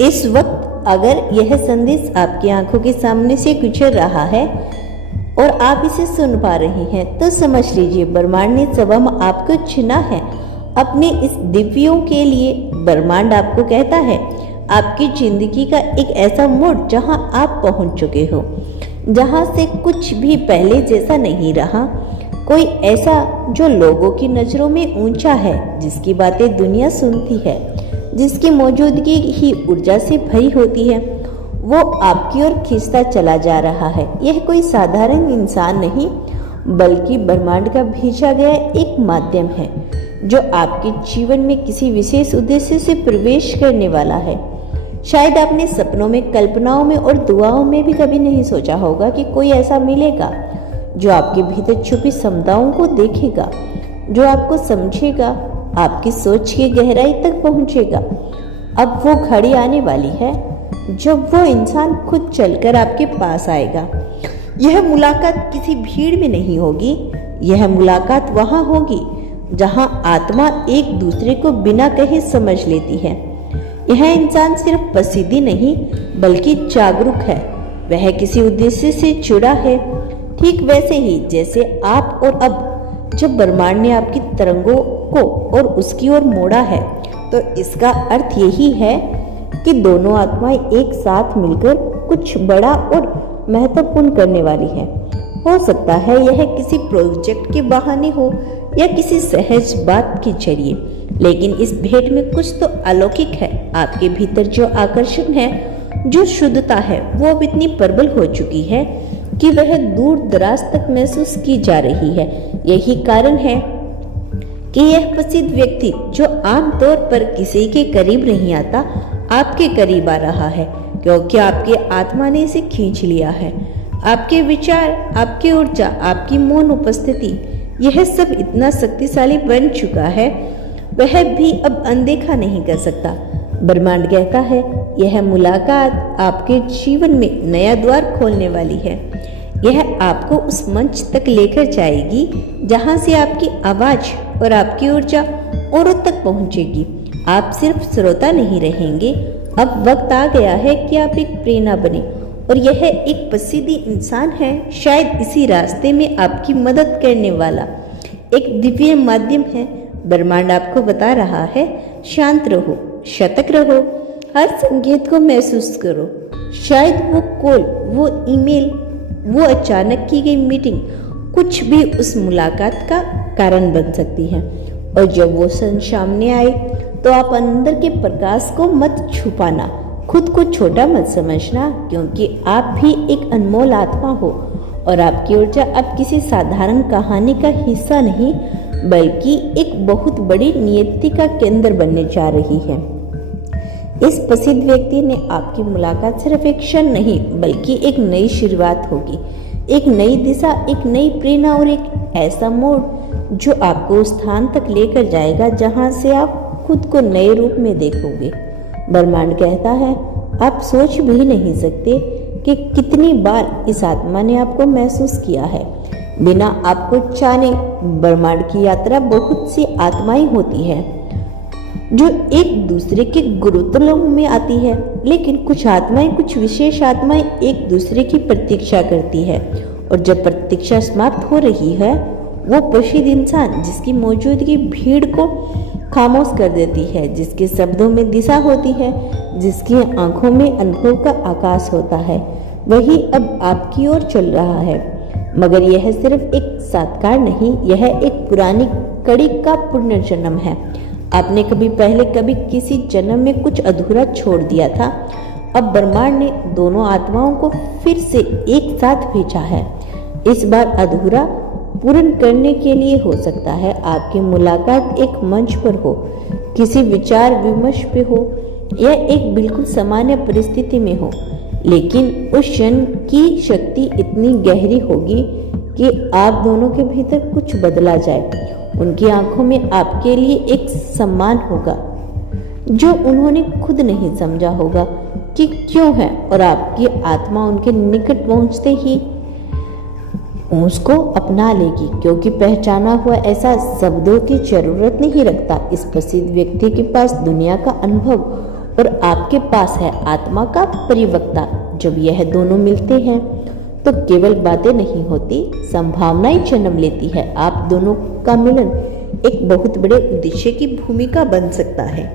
इस वक्त अगर यह संदेश आपकी आंखों के सामने से गुजर रहा है और आप इसे सुन पा रहे हैं तो समझ लीजिए ब्रह्मांड ने स्वयं आपको चुना है अपने इस दिव्यों के लिए। ब्रह्मांड आपको कहता है आपकी जिंदगी का एक ऐसा मोड़ जहां आप पहुंच चुके हो, जहां से कुछ भी पहले जैसा नहीं रहा। कोई ऐसा जो लोगों की नजरों में ऊंचा है, जिसकी बातें दुनिया सुनती है, जिसकी मौजूदगी ही ऊर्जा से भरी होती है, वो आपकी ओर खींचता चला जा रहा है। यह कोई साधारण इंसान नहीं बल्कि ब्रह्मांड का भेजा गया एक माध्यम है जो आपके जीवन में किसी विशेष उद्देश्य से प्रवेश करने वाला है। शायद आपने सपनों में, कल्पनाओं में और दुआओं में भी कभी नहीं सोचा होगा कि कोई ऐसा मिलेगा जो आपके भीतर छुपी क्षमताओं को देखेगा, जो आपको समझेगा, आपकी सोच की गहराई तक पहुंचेगा। अब वो घड़ी आने वाली है जब वो इंसान खुद चलकर आपके पास आएगा। यह मुलाकात किसी भीड़ में नहीं होगी, यह मुलाकात वहां होगी जहां आत्मा एक दूसरे को बिना कहे समझ लेती है। यह इंसान सिर्फ प्रसिद्धि नहीं बल्कि जागरूक है, वह किसी उद्देश्य से जुड़ा है, ठीक वैसे ही जैसे आप और अब जब ब्रह्मांड ने आपकी तरंगों को और उसकी ओर मोड़ा है, तो इसका अर्थ यही है कि दोनों आत्माएं एक साथ मिलकर कुछ बड़ा और महत्वपूर्ण करने वाली है। हो सकता है यह किसी प्रोजेक्ट के बहाने हो या किसी सहज बात के जरिए, लेकिन इस भेंट में कुछ तो अलौकिक है। आपके भीतर जो आकर्षण है, जो शुद्धता है, वो अब इतनी प्रबल हो चुकी है कि वह दूर दराज तक महसूस की जा रही है। यही कारण है कि यह प्रसिद्ध व्यक्ति जो आमतौर पर किसी के करीब नहीं आता, आपके करीब आ रहा है, क्योंकि आपकी आत्मा ने इसे खींच लिया है। आपके विचार, आपकी ऊर्जा, आपकी मौन उपस्थिति, यह सब इतना शक्तिशाली बन चुका है, वह भी अब अनदेखा नहीं कर सकता। ब्रह्मांड कहता है यह मुलाकात आपके जीवन में नया द्वार खोलने वाली है। यह आपको उस मंच तक लेकर जाएगी जहां से आपकी आवाज और आपकी ऊर्जा औरों तक पहुंचेगी। आप सिर्फ श्रोता नहीं रहेंगे, अब वक्त आ गया है कि आप एक प्रेरणा बने। और यह एक प्रसिद्ध इंसान है, शायद इसी रास्ते में आपकी मदद करने वाला एक दिव्य माध्यम है। ब्रह्मांड आपको बता रहा है शांत रहो, सतर्क रहो, हर संकेत को महसूस करो। शायद वो कॉल, वो ईमेल, वो अचानक की गई मीटिंग, कुछ भी उस मुलाकात का कारण बन सकती है। और जब वो क्षण सामने आए तो आप अंदर के प्रकाश को मत छुपाना, खुद को छोटा मत समझना, क्योंकि आप भी एक अनमोल आत्मा हो और आपकी ऊर्जा अब किसी साधारण कहानी का हिस्सा नहीं बल्कि एक बहुत बड़ी नियति का केंद्र बनने जा रही है। इस प्रसिद्ध व्यक्ति ने आपकी मुलाकात सिर्फ एक क्षण नहीं बल्कि एक नई शुरुआत होगी, एक नई दिशा, एक नई प्रेरणा और एक ऐसा मोड़ जो आपको उस स्थान तक लेकर जाएगा जहां से आप खुद को नए रूप में देखोगे। ब्रह्मांड कहता है आप सोच भी नहीं सकते कि कितनी बार इस आत्मा ने आपको महसूस किया है बिना आपको चाहे। ब्रह्मांड की यात्रा बहुत सी आत्माएं होती है जो एक दूसरे के गुरुत्व में आती है, लेकिन कुछ आत्माएं, कुछ विशेष आत्माएं एक दूसरे की प्रतीक्षा करती है। और जब प्रतीक्षा समाप्त हो रही है, वो प्रसिद्ध इंसान जिसकी मौजूदगी भीड़ को खामोश कर देती है, जिसके शब्दों में दिशा होती है, जिसकी आंखों में अनुभव का आकाश होता है, वही अब आपकी ओर चल रहा है। मगर यह सिर्फ एक साक्षात्कार नहीं, यह एक पुरानी कड़ी का पुनर्जन्म है। आपने कभी पहले कभी किसी जन्म में कुछ अधूरा छोड़ दिया था, अब ब्रह्मांड ने दोनों आत्माओं को फिर से एक साथ भेजा है। इस बार अधूरा पूर्ण करने के लिए हो सकता है आपकी मुलाकात एक मंच पर हो, किसी विचार विमर्श पे हो या एक बिल्कुल सामान्य परिस्थिति में हो, लेकिन उस क्षण की शक्ति इतनी गहरी होगी कि आप दोनों के भीतर कुछ बदला जाए। उनकी आंखों में आपके लिए एक सम्मान होगा जो उन्होंने खुद नहीं समझा होगा कि क्यों है, और आपकी आत्मा उनके निकट पहुंचते ही उसको अपना लेगी, क्योंकि पहचाना हुआ ऐसा शब्दों की जरूरत नहीं रखता। इस प्रसिद्ध व्यक्ति के पास दुनिया का अनुभव और आपके पास है आत्मा का परिवक्ता। जब यह दोनों मिलते हैं तो केवल बातें नहीं होती, संभावनाएं जन्म लेती है। आप दोनों का मिलन एक बहुत बड़े उद्देश्य की भूमिका बन सकता है।